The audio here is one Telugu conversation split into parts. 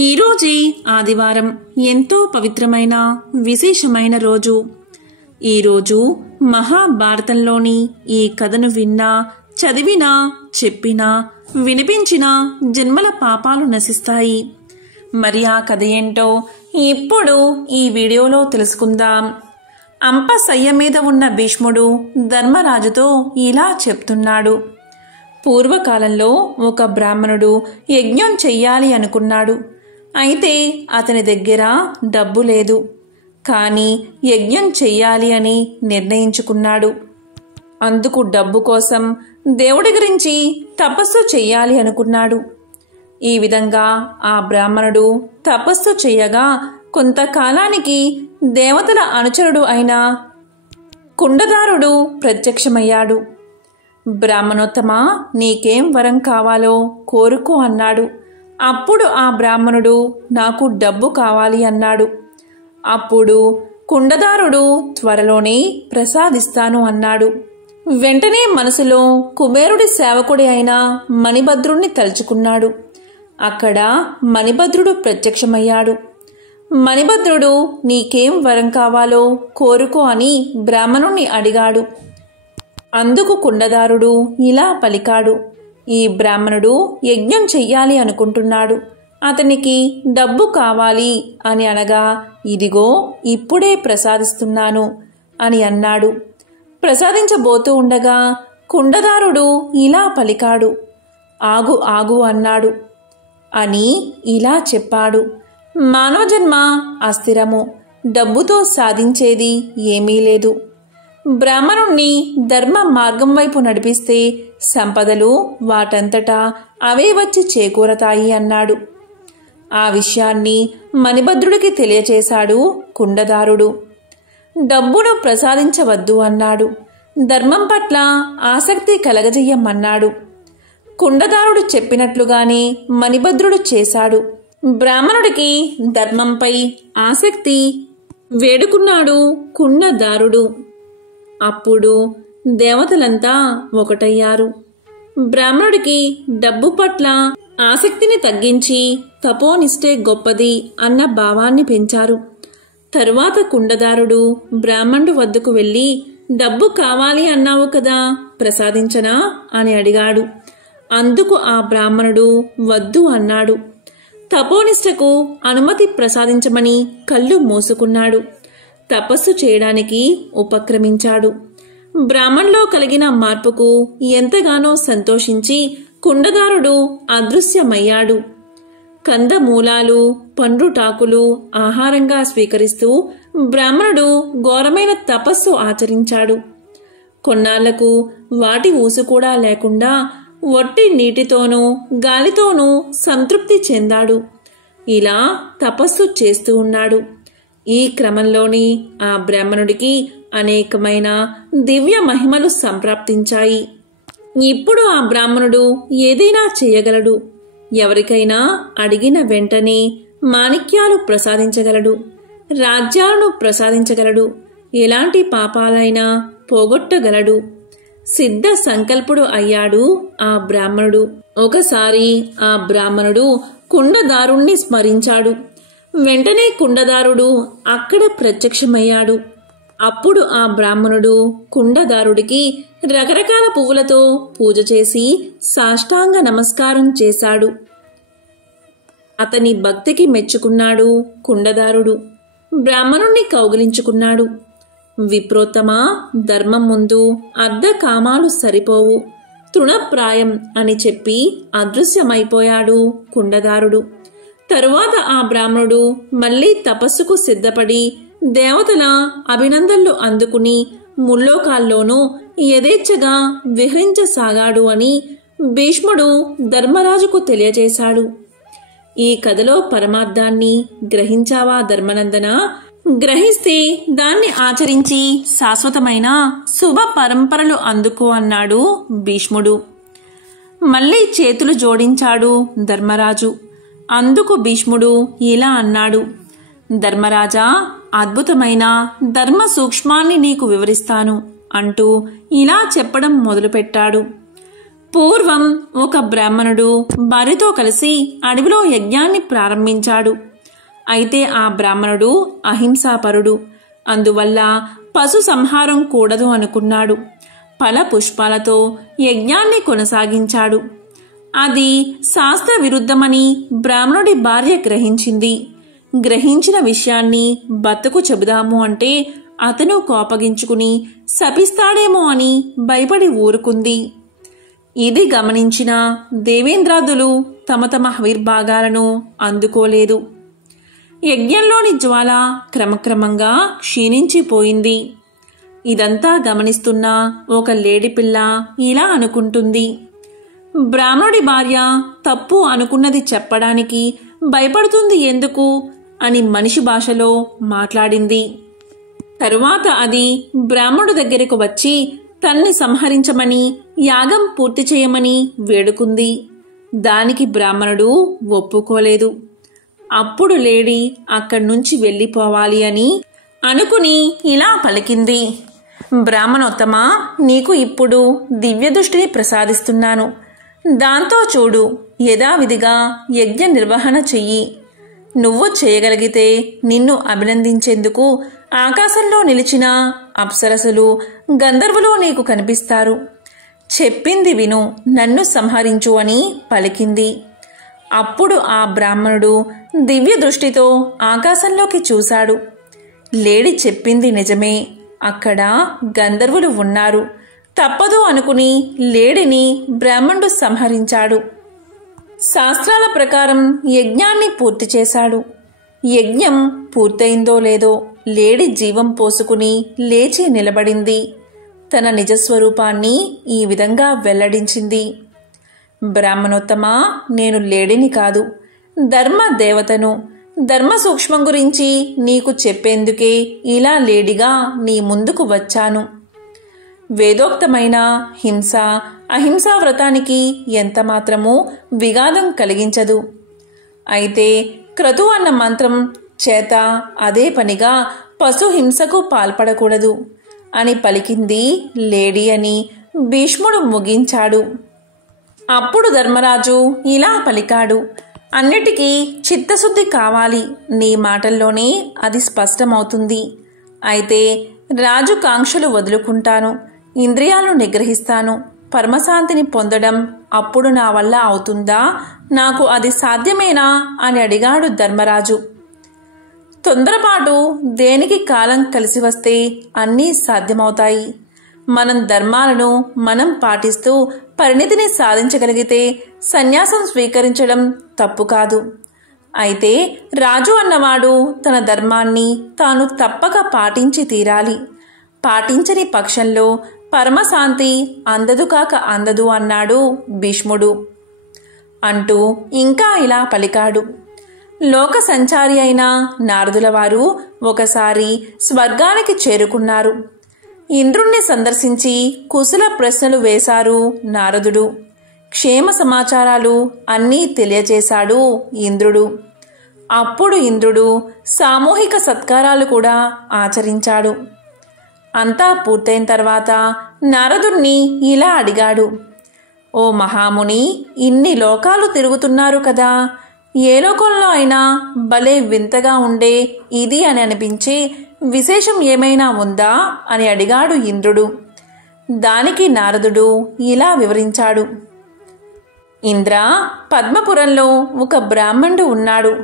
ఈరోజే ఆదివారం ఎంతో పవిత్రమైన విశేషమైన రోజు. ఈరోజు మహాభారతంలోని ఈ కథను విన్నా, చదివినా, చెప్పినా, వినిపించినా జన్మల పాపాలు నశిస్తాయి. మరి ఆ కథ ఏంటో ఇప్పుడు ఈ వీడియోలో తెలుసుకుందాం. అంపశయ్య మీద ఉన్న భీష్ముడు ధర్మరాజుతో ఇలా చెప్తున్నాడు. పూర్వకాలంలో ఒక బ్రాహ్మణుడు యజ్ఞం చెయ్యాలి అనుకున్నాడు. అయితే అతని దగ్గర డబ్బు లేదు. కానీ యజ్ఞం చెయ్యాలి అని నిర్ణయించుకున్నాడు. అందుకు డబ్బు కోసం దేవుడి గురించి తపస్సు చెయ్యాలి అనుకున్నాడు. ఈ విధంగా ఆ బ్రాహ్మణుడు తపస్సు చెయ్యగా కొంతకాలానికి దేవతల అనుచరుడు అయిన కుండదారుడు ప్రత్యక్షమయ్యాడు. బ్రాహ్మణోత్తమా, నీకేం వరం కావాలో కోరుకో అన్నాడు. అప్పుడు ఆ బ్రాహ్మణుడు నాకు డబ్బు కావాలి అన్నాడు. అప్పుడు కుండదారుడు త్వరలోనే ప్రసాదిస్తాను అన్నాడు. వెంటనే మనసులో కుబేరుడి సేవకుడి అయిన మణిభద్రుణ్ణి తలుచుకున్నాడు. అక్కడ మణిభద్రుడు ప్రత్యక్షమయ్యాడు. మణిభద్రుడు నీకేం వరం కావాలో కోరుకో అని బ్రాహ్మణుణ్ణి అడిగాడు. అందుకు కుండదారుడు ఇలా పలికాడు. ఈ బ్రాహ్మణుడు యజ్ఞం చెయ్యాలి అనుకుంటున్నాడు. అతనికి డబ్బు కావాలి అని అనగా, ఇదిగో ఇప్పుడే ప్రసాదిస్తున్నాను అని అన్నాడు. ప్రసాదించబోతూ ఉండగా కుండదారుడు ఇలా పలికాడు. ఆగు ఆగు అన్నాడు. అని ఇలా చెప్పాడు. మానవ జన్మ అస్థిరము. డబ్బుతో సాధించేది ఏమీ లేదు. బ్రాహ్మణుణ్ణి ధర్మ మార్గం వైపు నడిపిస్తే సంపదలు వాటంతటా అవే వచ్చి చేకూరతాయి అన్నాడు. ఆ విషయాన్ని మణిభద్రుడికి తెలియచేశాడు కుండదారుడు. డబ్బును ప్రసాదించవద్దు అన్నాడు. ధర్మం పట్ల ఆసక్తి కలగజేయమన్నాడు. కుండదారుడు చెప్పినట్లుగానే మణిభద్రుడు చేశాడు. బ్రాహ్మణుడికి ధర్మంపై ఆసక్తి వేడుకున్నాడు కుండదారుడు. అప్పుడు దేవతలంతా ఒకటయ్యారు. బ్రాహ్మణుడికి డబ్బు పట్ల ఆసక్తిని తగ్గించి తపోనిష్టే గొప్పది అన్న భావాన్ని పెంచారు. తరువాత కుండదారుడు బ్రాహ్మణుడు వద్దకు వెళ్ళి, డబ్బు కావాలి అన్నావు కదా, ప్రసాదించనా అని అడిగాడు. అందుకు ఆ బ్రాహ్మణుడు వద్దు అన్నాడు. తపోనిష్టకు అనుమతి ప్రసాదించమని కళ్ళు మూసుకున్నాడు. తపస్సు చేయడానికి ఉపక్రమించాడు. బ్రాహ్మణులో కలిగిన మార్పుకు ఎంతగానో సంతోషించి కుండదారుడు అదృశ్యమయ్యాడు. కందమూలాలు, పండ్రుటాకులు ఆహారంగా స్వీకరిస్తూ బ్రాహ్మణుడు ఘోరమైన తపస్సు ఆచరించాడు. కొన్నాళ్లకు వాటి ఊసు కూడా లేకుండా వట్టి నీటితోనూ గాలితోనూ సంతృప్తి చెందాడు. ఇలా తపస్సు చేస్తూ ఉన్నాడు. ఈ క్రమంలోని ఆ బ్రాహ్మణుడికి అనేకమైన దివ్య మహిమలు సంప్రాప్తించాయి. ఇప్పుడు ఆ బ్రాహ్మణుడు ఏదైనా చేయగలడు. ఎవరికైనా అడిగిన వెంటనే మాణిక్యాలు ప్రసాదించగలడు. రాజ్యాలను ప్రసాదించగలడు. ఎలాంటి పాపాలైనా పోగొట్టగలడు. సిద్ధ సంకల్పుడు అయ్యాడు ఆ బ్రాహ్మణుడు. ఒకసారి ఆ బ్రాహ్మణుడు కుండదారుణ్ణి స్మరించాడు. వెంటనే కుండదారుడు అక్కడ ప్రత్యక్షమయ్యాడు. అప్పుడు ఆ బ్రాహ్మణుడు కుండదారుడికి రకరకాల పువ్వులతో పూజ చేసి సాష్టాంగ నమస్కారం చేశాడు. అతని భక్తికి మెచ్చుకున్నాడు కుండదారుడు. బ్రాహ్మణుణ్ణి కౌగిలించుకున్నాడు. విప్రోత్తమా, ధర్మం ముందు అర్ధకామాలు సరిపోవు, తృణప్రాయం అని చెప్పి అదృశ్యమైపోయాడు కుండదారుడు. తరువాత ఆ బ్రాహ్మణుడు మళ్లీ తపస్సుకు సిద్ధపడి దేవతల అభినందనలు అందుకుని ముల్లోకాల్లోనూ యథేచ్ఛగా విహరించసాగాడు అని భీష్ముడు ధర్మరాజుకు తెలియజేశాడు. ఈ కథలో పరమార్థాన్ని గ్రహించావా ధర్మనందన? గ్రహిస్తే దాన్ని ఆచరించి శాశ్వతమైన శుభ పరంపరలు అందుకో అన్నాడు భీష్ముడు. మళ్లీ చేతులు జోడించాడు ధర్మరాజు. అందుకు భీష్ముడు ఇలా అన్నాడు. ధర్మరాజా, అద్భుతమైన ధర్మ సూక్ష్మాన్ని నీకు వివరిస్తాను అంటూ ఇలా చెప్పడం మొదలుపెట్టాడు. పూర్వం ఒక బ్రాహ్మణుడు భార్యతో కలిసి అడవిలో యజ్ఞాన్ని ప్రారంభించాడు. అయితే ఆ బ్రాహ్మణుడు అహింసాపరుడు. అందువల్ల పశు సంహారం కూడదు అనుకున్నాడు. ఫల పుష్పాలతో యజ్ఞాన్ని కొనసాగించాడు. అది శాస్త్ర విరుద్ధమని బ్రాహ్మణుడి భార్య గ్రహించింది. గ్రహించిన విషయాన్ని భర్తకు చెబుదాము అంటే అతను కోపగించుకుని శపిస్తాడేమో అని భయపడి ఊరుకుంది. ఇది గమనించిన దేవేంద్రాదులు తమ తమ ఆవిర్భాగాలను అందుకోలేదు. యజ్ఞంలోని జ్వాల క్రమక్రమంగా క్షీణించిపోయింది. ఇదంతా గమనిస్తున్న ఒక లేడిపిల్ల ఇలా అనుకుంటుంది. బ్రాహ్మణుడి భార్య తప్పు అనుకున్నది చెప్పడానికి భయపడుతుంది ఎందుకు అని మనిషి భాషలో మాట్లాడింది. తరువాత అది బ్రాహ్మణుడి దగ్గరకు వచ్చి తన్ని సంహరించమని, యాగం పూర్తి చేయమని వేడుకుంది. దానికి బ్రాహ్మణుడు ఒప్పుకోలేదు. అప్పుడు లేడీ అక్కడి నుంచి వెళ్ళిపోవాలి అని అనుకుని ఇలా పలికింది. బ్రాహ్మణోత్తమా, నీకు ఇప్పుడు దివ్య దృష్టిని ప్రసాదిస్తున్నాను. దాంతో చూడు, యథావిధిగా యజ్ఞ నిర్వహణ చెయ్యి. నువ్వు చేయగలిగితే నిన్ను అభినందించేందుకు ఆకాశంలో నిలిచిన అప్సరసులు, గంధర్వులు నీకు కనిపిస్తారు. చెప్పింది విను, నన్ను సంహరించు అని పలికింది. అప్పుడు ఆ బ్రాహ్మణుడు దివ్య దృష్టితో ఆకాశంలోకి చూశాడు. లేడి చెప్పింది నిజమే. అక్కడ గంధర్వులు ఉన్నారు. తప్పదు అనుకుని లేడిని బ్రాహ్మణుడు సంహరించాడు. శాస్త్రాల ప్రకారం యజ్ఞాన్ని పూర్తి చేశాడు. యజ్ఞం పూర్తయిందో లేదో లేడి జీవం పోసుకుని లేచి నిలబడింది. తన నిజస్వరూపాన్ని ఈ విధంగా వెల్లడించింది. బ్రాహ్మణోత్తమా, నేను లేడిని కాదు, ధర్మ దేవతను. ధర్మ సూక్ష్మం గురించి నీకు చెప్పేందుకే ఇలా లేడిగా నీ ముందుకు వచ్చాను. వేదోక్తమైన హింస, అహింసా వ్రతానికి ఎంతమాత్రమూ విఘాతం కలిగించదు. అయితే క్రతు అన్న మంత్రం చేత అదే పనిగా పశు హింసకు పాల్పడకూడదు అని పలికింది లేడీ అని భీష్ముడు ముగించాడు. అప్పుడు ధర్మరాజు ఇలా పలికాడు. అన్నిటికీ చిత్తశుద్ధి కావాలి. నీ మాటల్లోనే అది స్పష్టమవుతుంది. అయితే రాజు కాంక్షలు వదులుకుంటాను, ఇంద్రియాలను నిగ్రహిస్తాను. పరమశాంతిని పొందడం అప్పుడు నా వల్ల అవుతుందా? నాకు అది సాధ్యమేనా అని అడిగాడు ధర్మరాజు. తొందరపాటు దేనికి కాలం కలిసి వస్తే అన్నీ సాధ్యమవుతాయి. మనం ధర్మాలను మనం పాటిస్తూ పరిణితిని సాధించగలిగితే సన్యాసం స్వీకరించడం తప్పు కాదు. అయితే రాజు అన్నవాడు తన ధర్మాన్ని తాను తప్పక పాటించి తీరాలి. పాటించని పక్షంలో పరమశాంతి అందదు కాక అందదు అన్నాడు భీష్ముడు. అంటూ ఇంకా ఇలా పలికాడు. లోక సంచారి అయిన నారదుల వారు ఒకసారి స్వర్గానికి చేరుకున్నారు. ఇంద్రుణ్ణి సందర్శించి కుశల ప్రశ్నలు వేశారు నారదుడు. క్షేమ సమాచారాలు అన్నీ తెలియచేశాడు ఇంద్రుడు. అప్పుడు ఇంద్రుడు సామూహిక సత్కారాలు కూడా ఆచరించాడు. అంతా పూర్తయిన తర్వాత నారదుణ్ణి ఇలా అడిగాడు. ఓ మహాముని, ఇన్ని లోకాలు తిరుగుతున్నారు కదా, ఏ లోకంలో అయినా భలే వింతగా ఉండే ఇది అని అనిపించే విశేషం ఏమైనా ఉందా అని అడిగాడు ఇంద్రుడు. దానికి నారదుడు ఇలా వివరించాడు. ఇంద్ర, పద్మపురంలో ఒక బ్రాహ్మణుడు ఉన్నాడు.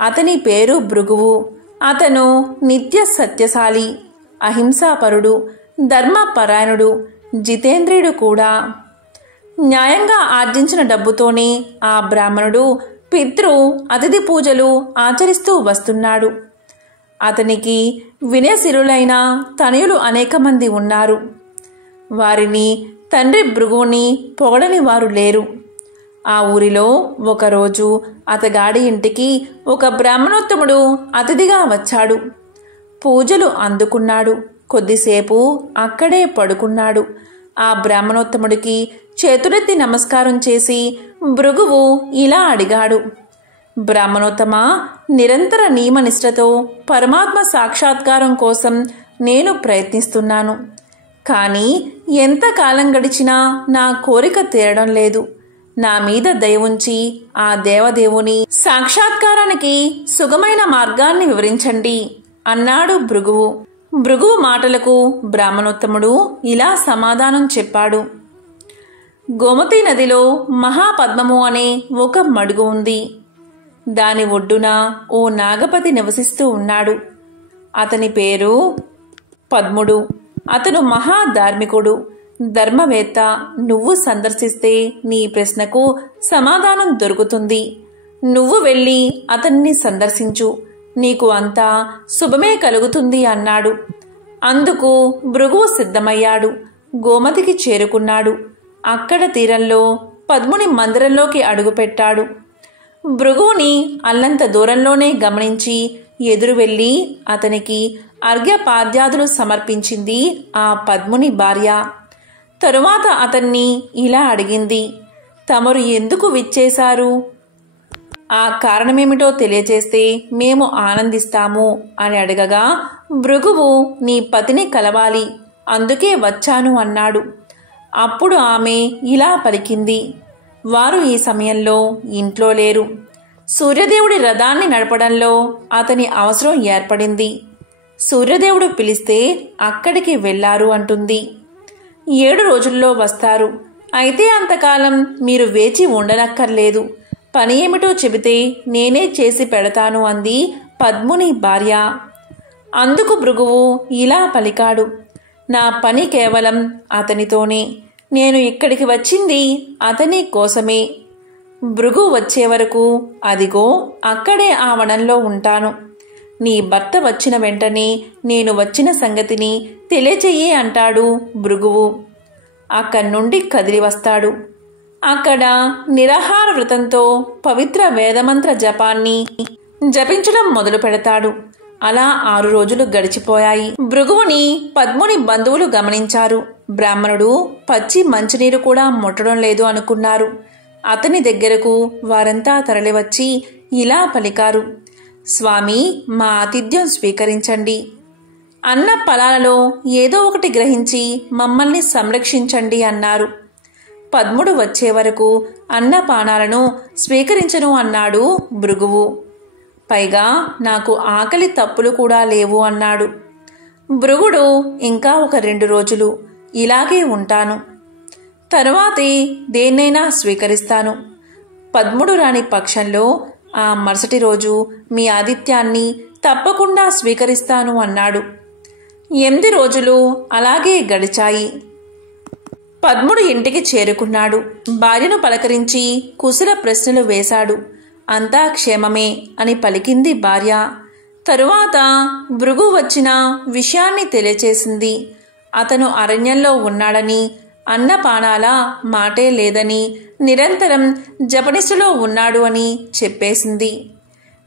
అతని పేరు భృగువు. అతను నిత్య సత్యశాలి, అహింసాపరుడు, ధర్మపరాయణుడు, జితేంద్రియుడు కూడా. న్యాయంగా ఆర్జించిన డబ్బుతోనే ఆ బ్రాహ్మణుడు పితృ అతిథి పూజలు ఆచరిస్తూ వస్తున్నాడు. అతనికి వినయశీలులైన తనయులు అనేక మంది ఉన్నారు. వారిని తండ్రి భృగువుని పొగడని వారు లేరు. ఆ ఊరిలో ఒకరోజు అతగాడి ఇంటికి ఒక బ్రాహ్మణోత్తముడు అతిథిగా వచ్చాడు. పూజలు అందుకున్నాడు. కొద్దిసేపు అక్కడే పడుకున్నాడు. ఆ బ్రాహ్మణోత్తముడికి చేతులెత్తి నమస్కారం చేసి భృగువు ఇలా అడిగాడు. బ్రాహ్మణోత్తమ, నిరంతర నియమనిష్టతో పరమాత్మ సాక్షాత్కారం కోసం నేను ప్రయత్నిస్తున్నాను. కానీ ఎంతకాలం గడిచినా నా కోరిక తీరడం లేదు. నా మీద దయ ఉంచి ఆ దేవదేవుని సాక్షాత్కారానికి సుగమైన మార్గాన్ని వివరించండి అన్నాడు భృగువు. భృగువు మాటలకు బ్రాహ్మణోత్తముడు ఇలా సమాధానం చెప్పాడు. గోమతి నదిలో మహాపద్మము అనే ఒక మడుగు ఉంది. దాని ఒడ్డున ఓ నాగపతి నివసిస్తూ ఉన్నాడు. అతని పేరు పద్ముడు. అతను మహాధార్మికుడు, ధర్మవేత్త. నువ్వు సందర్శిస్తే నీ ప్రశ్నకు సమాధానం దొరుకుతుంది. నువ్వు వెళ్ళి అతన్ని సందర్శించు, నీకు అంతా శుభమే కలుగుతుంది అన్నాడు. అందుకు భృగువు సిద్ధమయ్యాడు. గోమతికి చేరుకున్నాడు. అక్కడ తీరంలో పద్ముని మందిరంలోకి అడుగుపెట్టాడు. భృగువుని అల్లంత దూరంలోనే గమనించి ఎదురు వెళ్ళి అతనికి అర్ఘ్యపాద్యాదులు సమర్పించింది ఆ పద్ముని భార్య. తరువాత అతన్ని ఇలా అడిగింది, తమరు ఎందుకు విచ్చేశారు? ఆ కారణమేమిటో తెలియచేస్తే మేము ఆనందిస్తాము అని అడగగా, భృగువు నీ పతిని కలవాలి, అందుకే వచ్చాను అన్నాడు. అప్పుడు ఆమె ఇలా పలికింది, వారు ఈ సమయంలో ఇంట్లో లేరు. సూర్యదేవుడి రథాన్ని నడపడంలో అతని అవసరం ఏర్పడింది. సూర్యదేవుడు పిలిస్తే అక్కడికి వెళ్లారు అంటుంది. 7 రోజుల్లో వస్తారు. అయితే అంతకాలం మీరు వేచి ఉండనక్కర్లేదు. పని ఏమిటో చెబితే నేనే చేసి పెడతాను అంది పద్ముని భార్య. అందుకు భృగువు ఇలా పలికాడు, నా పని కేవలం అతనితోనే. నేను ఇక్కడికి వచ్చింది అతని కోసమే. భృగువు వచ్చే వరకు అదిగో అక్కడే ఆ వనంలో ఉంటాను. నీ భర్త వచ్చిన వెంటనే నేను వచ్చిన సంగతిని తెలియచెయ్యి అంటాడు భృగువు. అక్కడి నుండి కదిలి వస్తాడు. అక్కడ నిరాహార వ్రతంతో పవిత్ర వేదమంత్ర జపాన్ని జపించడం మొదలు పెడతాడు. అలా 6 రోజులు గడిచిపోయాయి. భృగువుని పద్ముని బంధువులు గమనించారు. బ్రాహ్మణుడు పచ్చి మంచినీరు కూడా ముట్టడం లేదు అనుకున్నారు. అతని దగ్గరకు వారంతా తరలివచ్చి ఇలా పలికారు, స్వామి, మా ఆతిథ్యం స్వీకరించండి. అన్న ఫలాలలో ఏదో ఒకటి గ్రహించి మమ్మల్ని సంరక్షించండి అన్నారు. పద్ముడు వచ్చే వరకు అన్నపానాలను స్వీకరించను అన్నాడు భృగువు. పైగా నాకు ఆకలి తప్పులు కూడా లేవు అన్నాడు. భృగుడు ఇంకా ఒక 2 రోజులు ఇలాగే ఉంటాను, తరువాతే దేన్నైనా స్వీకరిస్తాను. పద్ముడు రాని పక్షంలో ఆ మరుసటి రోజు మీ ఆతిథ్యాన్ని తప్పకుండా స్వీకరిస్తాను అన్నాడు. 8 రోజులు అలాగే గడిచాయి. పద్ముడు ఇంటికి చేరుకున్నాడు. భార్యను పలకరించి కుశల ప్రశ్నలు వేశాడు. అంతా క్షేమమే అని పలికింది భార్య. తరువాత భృగు వచ్చిన విషయాన్ని తెలియచేసింది. అతను అరణ్యంలో ఉన్నాడని, అన్నపానాల మాటే లేదని, నిరంతరం జపనిస్సులో ఉన్నాడు అని చెప్పేసింది.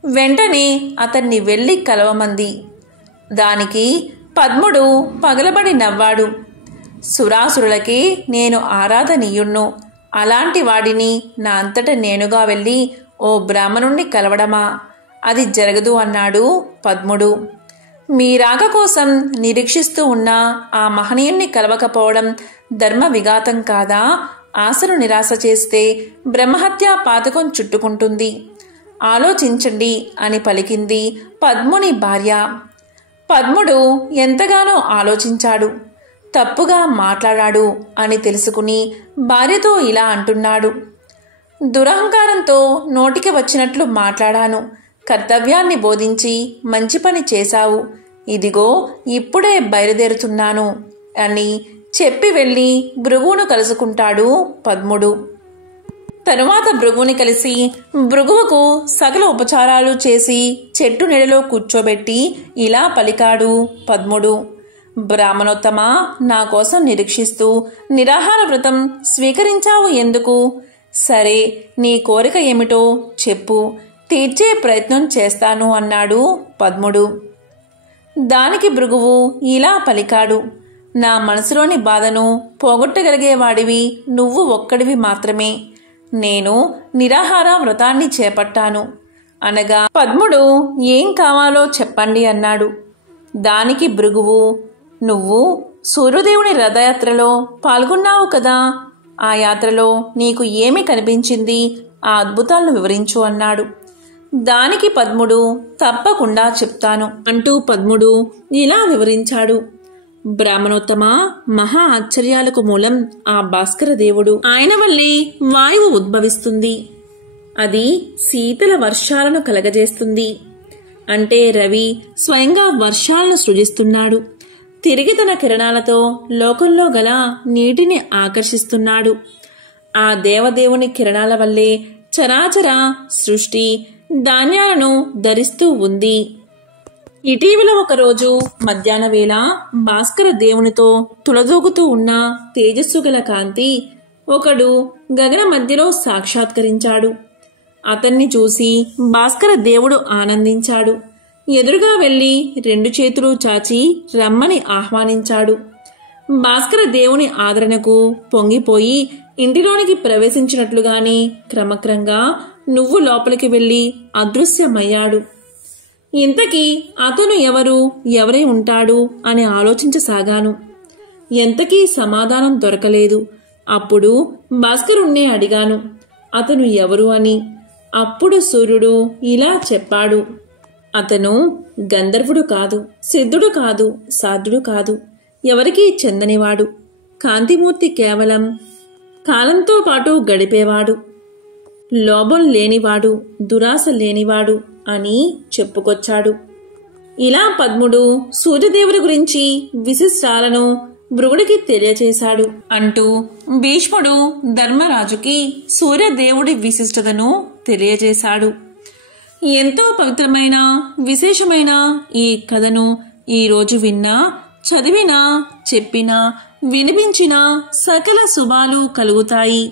వెంటనే అతన్ని వెళ్ళి కలవమంది. దానికి పద్ముడు పగలబడి నవ్వాడు. సురాసురులకి నేను ఆరాధనీయుణ్ణు. అలాంటి వాడిని నా అంతట నేనుగా వెళ్ళి ఓ బ్రాహ్మణుణ్ణి కలవడమా? అది జరగదు అన్నాడు పద్ముడు. మీ రాక కోసం నిరీక్షిస్తూ ఉన్న ఆ మహనీయుణ్ణి కలవకపోవడం ధర్మ విఘాతం కాదా? ఆశను నిరాశ చేస్తే బ్రహ్మహత్యా పాతకం చుట్టుకుంటుంది. ఆలోచించండి అని పలికింది పద్ముని భార్య. పద్ముడు ఎంతగానో ఆలోచించాడు. తప్పుగా మాట్లాడాడు అని తెలుసుకుని భార్యతో ఇలా అంటున్నాడు, దురహంకారంతో నోటికి వచ్చినట్లు మాట్లాడాను. కర్తవ్యాన్ని బోధించి మంచి పని చేశావు. ఇదిగో ఇప్పుడే బయలుదేరుతున్నాను అని చెప్పి వెళ్ళి భృగువును కలుసుకుంటాడు పద్ముడు. తరువాత భృగువుని కలిసి భృగువుకు సకల ఉపచారాలు చేసి చెట్టు నీడలో కూర్చోబెట్టి ఇలా పలికాడు పద్ముడు, బ్రాహ్మణోత్తమ, నా కోసం నిరీక్షిస్తూ నిరాహార వ్రతం స్వీకరించావు ఎందుకు? సరే, నీ కోరిక ఏమిటో చెప్పు, తీర్చే ప్రయత్నం చేస్తాను అన్నాడు పద్ముడు. దానికి భృగువు ఇలా పలికాడు, నా మనసులోని బాధను పోగొట్టగలిగేవాడివి నువ్వు ఒక్కడివి మాత్రమే. నేను నిరాహార వ్రతాన్ని చేపట్టాను అనగా పద్ముడు ఏం కావాలో చెప్పండి అన్నాడు. దానికి భృగువు, నువ్వు సూర్యదేవుని రథయాత్రలో పాల్గొన్నావు కదా, ఆ యాత్రలో నీకు ఏమి కనిపించింది, ఆ అద్భుతాలను వివరించు అన్నాడు. దానికి పద్ముడు తప్పకుండా చెప్తాను అంటూ పద్ముడు ఇలా వివరించాడు. బ్రాహ్మణోత్తమ, మహా ఆశ్చర్యాలకు మూలం ఆ భాస్కర దేవుడు. ఆయన వల్లే వాయువు ఉద్భవిస్తుంది. అది శీతల వర్షాలను కలగజేస్తుంది. అంటే రవి స్వయంగా వర్షాలను సృజిస్తున్నాడు. తిరిగి తన కిరణాలతో లోకంలో గల నీటిని ఆకర్షిస్తున్నాడు. ఆ దేవదేవుని కిరణాల వల్లే చరాచర సృష్టి ధాన్యాలను ధరిస్తూ ఉంది. ఇటీవల ఒకరోజు మధ్యాహ్న వేళ భాస్కర దేవునితో తులదూగుతూ ఉన్న తేజస్సు గల కాంతి ఒకడు గగన మధ్యలో సాక్షాత్కరించాడు. అతన్ని చూసి భాస్కర దేవుడు ఆనందించాడు. ఎదురుగా వెళ్లి 2 చేతులు చాచి రమ్మని ఆహ్వానించాడు. భాస్కర దేవుని ఆదరణకు పొంగిపోయి ఇంటిలోనికి ప్రవేశించినట్లుగానే క్రమక్రమంగా నువ్వు లోపలికి వెళ్లి అదృశ్యమయ్యాడు. ఇంతకీ అతను ఎవరై ఉంటాడు అని ఆలోచించసాగాను. ఎంతకీ సమాధానం దొరకలేదు. అప్పుడు భాస్కరుణ్ణి అడిగాను, అతను ఎవరు అని. అప్పుడు సూర్యుడు ఇలా చెప్పాడు, అతను గంధర్వుడు కాదు, సిద్ధుడు కాదు, సాధుడు కాదు, ఎవరికీ చెందనివాడు. కాంతిమూర్తి కేవలం కాలంతో పాటు గడిపేవాడు, లోభం లేనివాడు, దురాశ లేనివాడు అని చెప్పుకొచ్చాడు. ఇలా పద్ముడు సూర్యదేవుడి గురించి విశిష్టాలను భృగుడికి తెలియచేశాడు. అంటూ భీష్ముడు ధర్మరాజుకి సూర్యదేవుడి విశిష్టతను తెలియజేశాడు. ఎంతో పవిత్రమైన విశేషమైన ఈ కథను ఈరోజు విన్నా, చదివినా, చెప్పినా, వినిపించినా సకల శుభాలు కలుగుతాయి.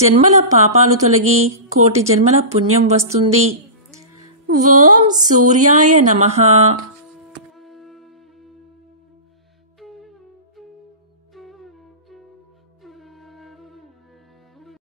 జన్మల పాపాలు తొలగి కోటి జన్మల పుణ్యం వస్తుంది. ఓం సూర్యాయ నమః.